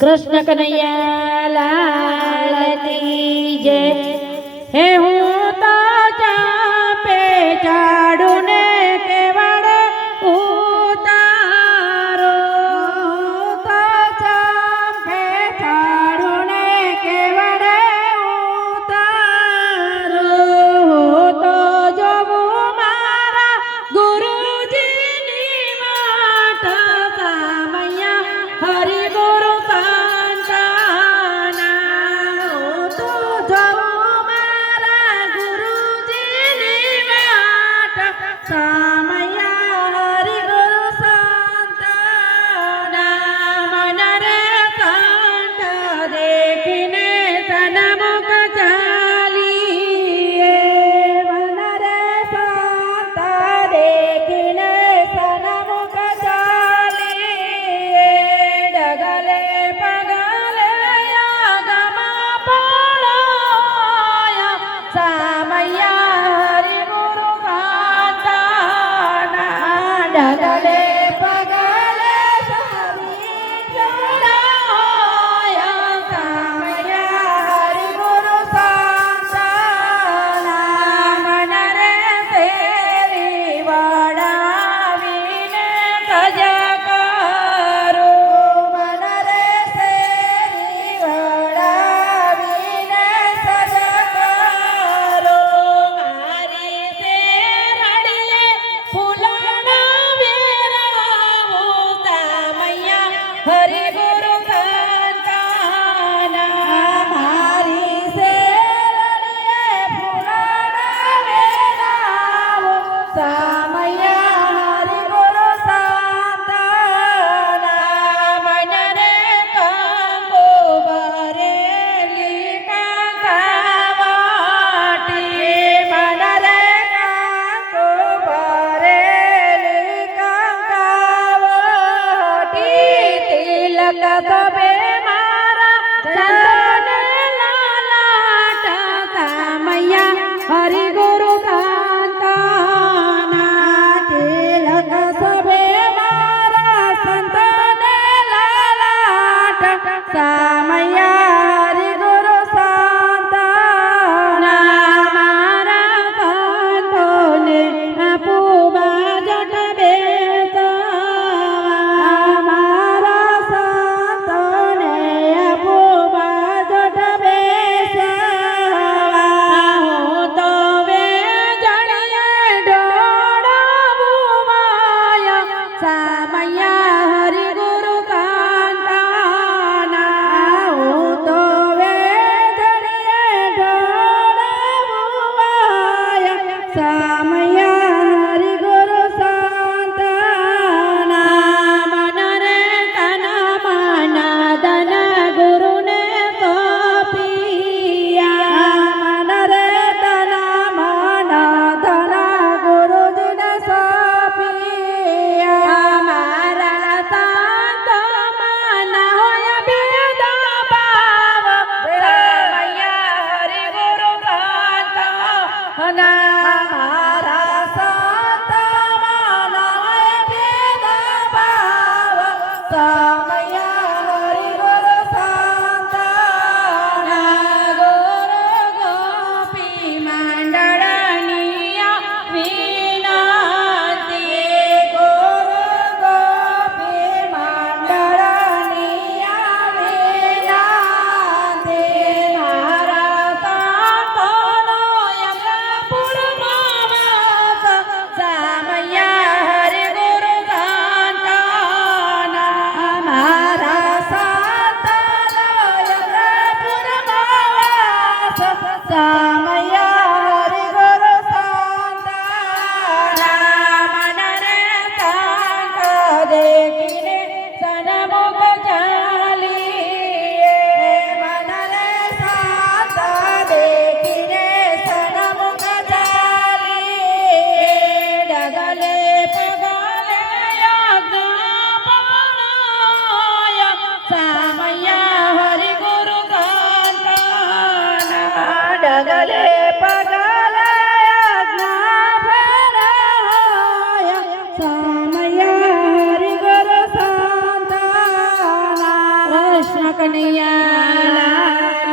कृष्ण कन्हैया लाल की जय। हे हूँ तो चापे चाड़ू ने केवड़ उतारो, तो चापे चाड़ू ने केवड़ उतारो, तो जो मारा गुरुजी नी वाट सामैया हरि गुरु संताना, तो जो मारा गुरुजी नी वाट सामैया हरि गुरु संताना। मन रे कंठ देखने सनमुख चालिए, मन रे संत देखने सनमुख चालिए, डगले पगले आगमा पड़ाया सामैया हरि गुरु संताना। डगले पगले सभी चढ़ाया सामैया हरि गुरु संताना। मन रे तेरी वड़ावीने सज करो, मन रे तेरी वड़ावीने सज करो, मारी तेरड़िए फूलना वेरावो सामैया हरि गुरु संताना। मारी तेरड़िए फूलना वेरावो सामैया हरि गुरु संताना। मन रे कंको भरेली कंकावटी, मन रे कंको भरेली कंकावटी, तिलक सबे मारा चंदन लालाट सामैया हरि गुरु संताना। तिलक सबे मारा संतन लालाट सामैया हरि गुरु संताना। मारा संतोने पूबा जट बेसवा, मारा संतोने पूबा जट बेसवा, हो तो वे जड़िए डोड़ावू माया सामैया हरि गुरु संताना। हो तो वे जड़िए डोड़ावू माया सामैया हरि गुरु संताना। मन रे तन मन धन गुरु ने सोपिया, मन रे तन मन धन गुरु जी ने सोपिया, मारा संत मन होय भेद भाव सामैया हरि गुरु संताना। मारा संत मन होय भेद भाव सामैया हरि गुरु संताना। गुरु गोपी मंडळनिया विनंती, गुरु गोपी मंडळनिया विनंती, मारा संतनो यमपुर मावास सामैया हरि गुरु संताना। मारा संतनो यमपुर मावास सामैया हरि गुरु संताना। मन रे संत देखिने सनमुख चालिए, मन रे संत देखिने सनमुख चालिए, डगले पगले आज्ञा पड़ाया सामैया हरि गुरु संताना। डगले पगले आज्ञा पड़ाया सामैया हरि गुरु संताना। કૃષ્ણ કનૈયા લાલ